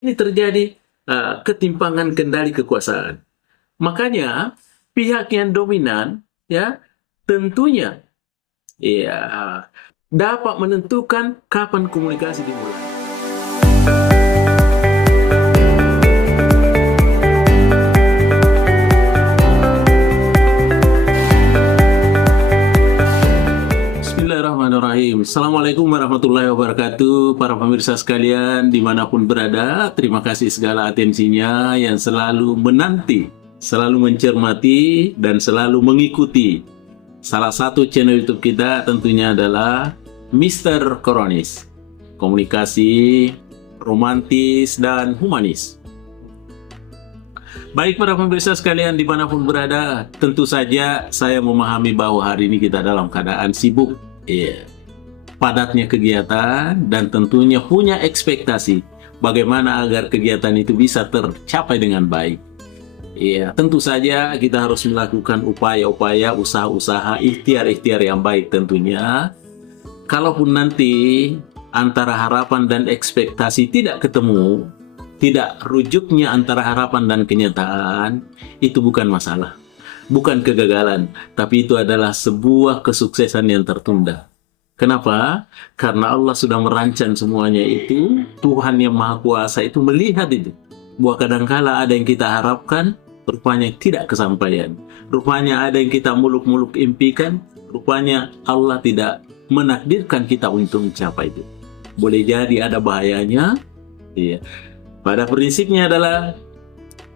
Ini terjadi ketimpangan kendali kekuasaan. Makanya pihak yang dominan ya tentunya ya dapat menentukan kapan komunikasi dimulai. Bismillahirrahmanirrahim. Assalamualaikum warahmatullahi wabarakatuh. Para pemirsa sekalian dimanapun berada, terima kasih segala atensinya yang selalu menanti, selalu mencermati, dan selalu mengikuti salah satu channel YouTube kita, tentunya adalah Mr. Koronis, komunikasi romantis dan humanis. Baik para pemirsa sekalian dimanapun berada, tentu saja saya memahami bahwa hari ini kita dalam keadaan sibuk, padatnya kegiatan, dan tentunya punya ekspektasi bagaimana agar kegiatan itu bisa tercapai dengan baik. Tentu saja kita harus melakukan upaya-upaya, usaha-usaha, ikhtiar-ikhtiar yang baik tentunya. Kalaupun nanti antara harapan dan ekspektasi tidak ketemu, tidak rujuknya antara harapan dan kenyataan, itu bukan masalah, bukan kegagalan, tapi itu adalah sebuah kesuksesan yang tertunda. Kenapa? Karena Allah sudah merancang semuanya itu. Tuhan yang Maha Kuasa itu melihat itu, bahwa kadangkala ada yang kita harapkan, rupanya tidak kesampaian. Rupanya ada yang kita muluk-muluk impikan, rupanya Allah tidak menakdirkan kita untuk mencapai itu. Boleh jadi ada bahayanya. Pada prinsipnya adalah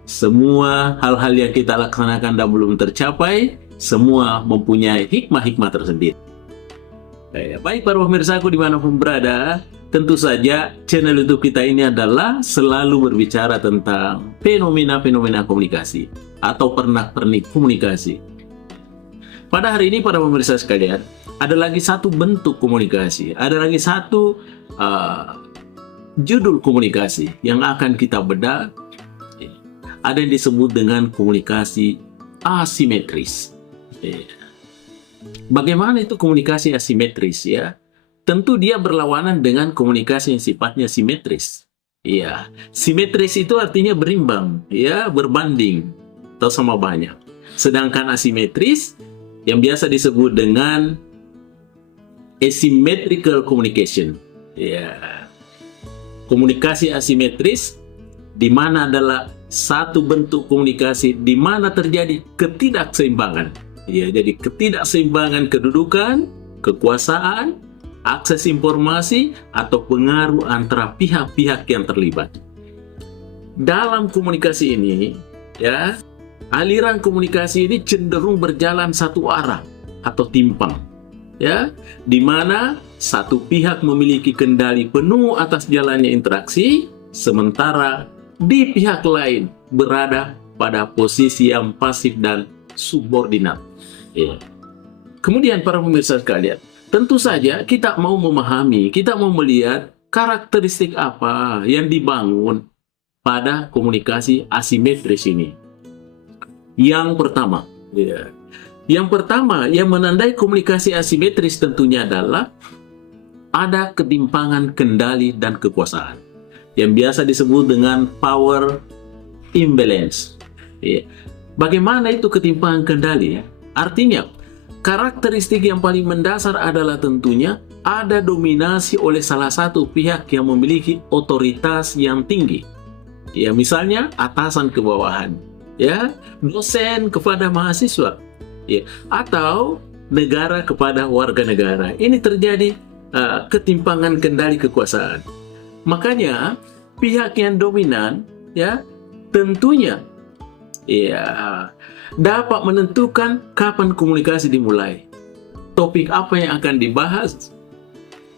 semua hal-hal yang kita laksanakan dan belum tercapai, semua mempunyai hikmah-hikmah tersendiri. Baik para pemirsaku dimanapun berada, tentu saja channel YouTube kita ini adalah selalu berbicara tentang fenomena-fenomena komunikasi atau pernak-pernik komunikasi. Pada hari ini para pemirsa sekalian, ada lagi satu bentuk komunikasi, ada lagi satu judul komunikasi yang akan kita bedah. Ada yang disebut dengan komunikasi asimetris. Bagaimana itu komunikasi asimetris ya? Tentu dia berlawanan dengan komunikasi yang sifatnya simetris. Simetris itu artinya berimbang, berbanding atau sama banyak. Sedangkan asimetris yang biasa disebut dengan asymmetrical communication. Komunikasi asimetris di mana adalah satu bentuk komunikasi di mana terjadi ketidakseimbangan. Jadi ketidakseimbangan kedudukan, kekuasaan, akses informasi atau pengaruh antara pihak-pihak yang terlibat. Dalam komunikasi ini, aliran komunikasi ini cenderung berjalan satu arah atau timpang. Di mana satu pihak memiliki kendali penuh atas jalannya interaksi, sementara di pihak lain berada pada posisi yang pasif dan subordinat. Kemudian para pemirsa sekalian, tentu saja kita mau memahami, kita mau melihat karakteristik apa yang dibangun pada komunikasi asimetris ini. Yang pertama yang menandai komunikasi asimetris tentunya adalah ada ketimpangan kendali dan kekuasaan yang biasa disebut dengan power imbalance. Bagaimana itu ketimpangan kendali? Artinya karakteristik yang paling mendasar adalah tentunya ada dominasi oleh salah satu pihak yang memiliki otoritas yang tinggi. Misalnya atasan ke bawahan, dosen kepada mahasiswa, atau negara kepada warga negara. Ini terjadi ketimpangan kendali kekuasaan. Makanya pihak yang dominan tentunya dapat menentukan kapan komunikasi dimulai, topik apa yang akan dibahas,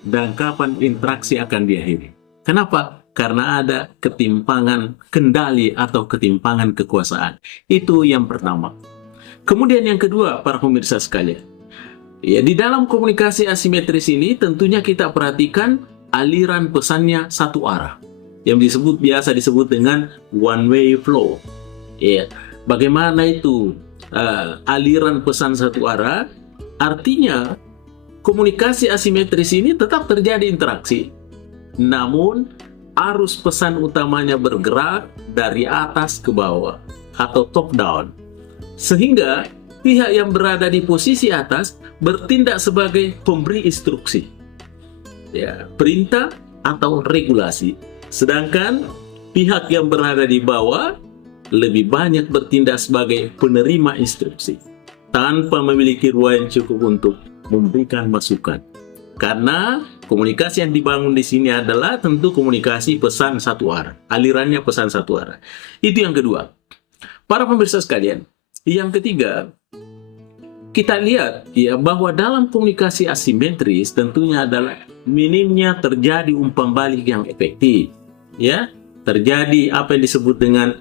dan kapan interaksi akan diakhiri. Kenapa? Karena ada ketimpangan kendali atau ketimpangan kekuasaan. Itu yang pertama. Kemudian yang kedua, para pemirsa sekalian, di dalam komunikasi asimetris ini tentunya kita perhatikan aliran pesannya satu arah, yang biasa disebut dengan one way flow. Bagaimana itu aliran pesan satu arah? Artinya komunikasi asimetris ini tetap terjadi interaksi, namun arus pesan utamanya bergerak dari atas ke bawah atau top down. Sehingga pihak yang berada di posisi atas bertindak sebagai pemberi instruksi, ya, perintah atau regulasi. Sedangkan pihak yang berada di bawah lebih banyak bertindak sebagai penerima instruksi tanpa memiliki ruang yang cukup untuk memberikan masukan. Karena komunikasi yang dibangun di sini adalah tentu komunikasi pesan satu arah, alirannya pesan satu arah. Itu yang kedua. Para pemirsa sekalian, yang ketiga, kita lihat ya bahwa dalam komunikasi asimetris tentunya adalah minimnya terjadi umpan balik yang efektif, ya, terjadi apa yang disebut dengan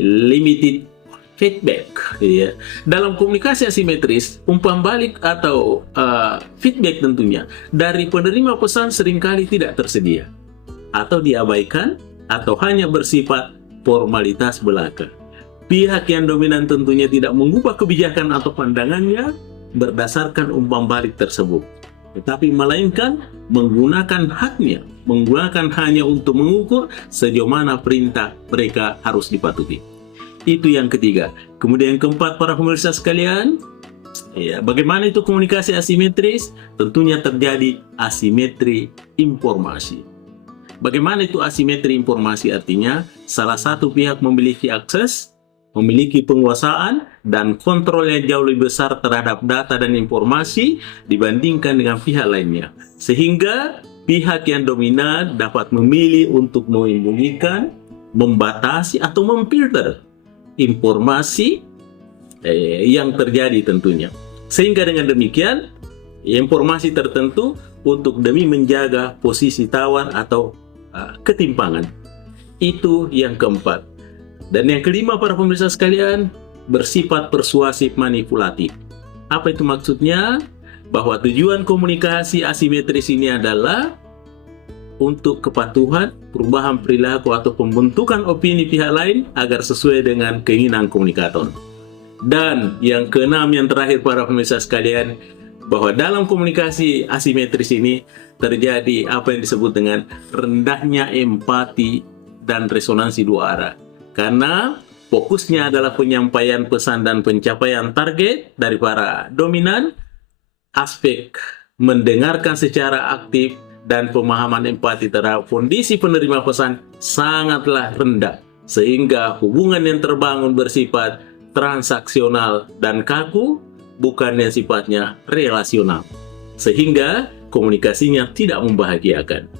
limited feedback, ya. Dalam komunikasi asimetris, umpan balik atau feedback tentunya dari penerima pesan seringkali tidak tersedia atau diabaikan atau hanya bersifat formalitas belaka. Pihak yang dominan tentunya tidak mengubah kebijakan atau pandangannya berdasarkan umpan balik tersebut, tetapi melainkan menggunakan haknya, menggunakan hanya untuk mengukur sejauh mana perintah mereka harus dipatuhi. Itu yang ketiga. Kemudian yang keempat, para pemirsa sekalian, ya, bagaimana itu komunikasi asimetris? Tentunya terjadi asimetri informasi. Bagaimana itu asimetri informasi? Artinya salah satu pihak memiliki akses, memiliki penguasaan dan kontrol yang jauh lebih besar terhadap data dan informasi dibandingkan dengan pihak lainnya. Sehingga pihak yang dominan dapat memilih untuk menyembunyikan, membatasi atau memfilter informasi yang terjadi tentunya. Sehingga dengan demikian, informasi tertentu untuk demi menjaga posisi tawar atau ketimpangan. Itu yang keempat. Dan yang kelima, para pemirsa sekalian, bersifat persuasif manipulatif. Apa itu maksudnya? Bahwa tujuan komunikasi asimetris ini adalah untuk kepatuhan, perubahan perilaku atau pembentukan opini pihak lain agar sesuai dengan keinginan komunikator. Dan yang keenam, yang terakhir, para pemirsa sekalian, bahwa dalam komunikasi asimetris ini terjadi apa yang disebut dengan rendahnya empati dan resonansi dua arah. Karena fokusnya adalah penyampaian pesan dan pencapaian target dari para dominan, aspek mendengarkan secara aktif dan pemahaman empati terhadap kondisi penerima pesan sangatlah rendah, sehingga hubungan yang terbangun bersifat transaksional dan kaku, bukan yang sifatnya relasional, sehingga komunikasinya tidak membahagiakan.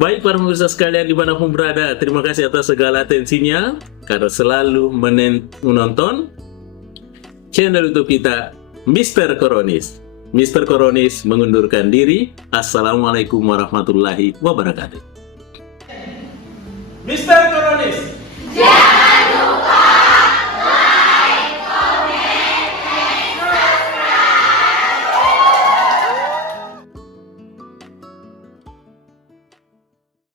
Baik para pemirsa sekalian dimanapun berada, terima kasih atas segala atensinya karena selalu menonton channel YouTube kita Mr. Koronis. Mr. Koronis mengundurkan diri. Assalamualaikum warahmatullahi wabarakatuh. Mr.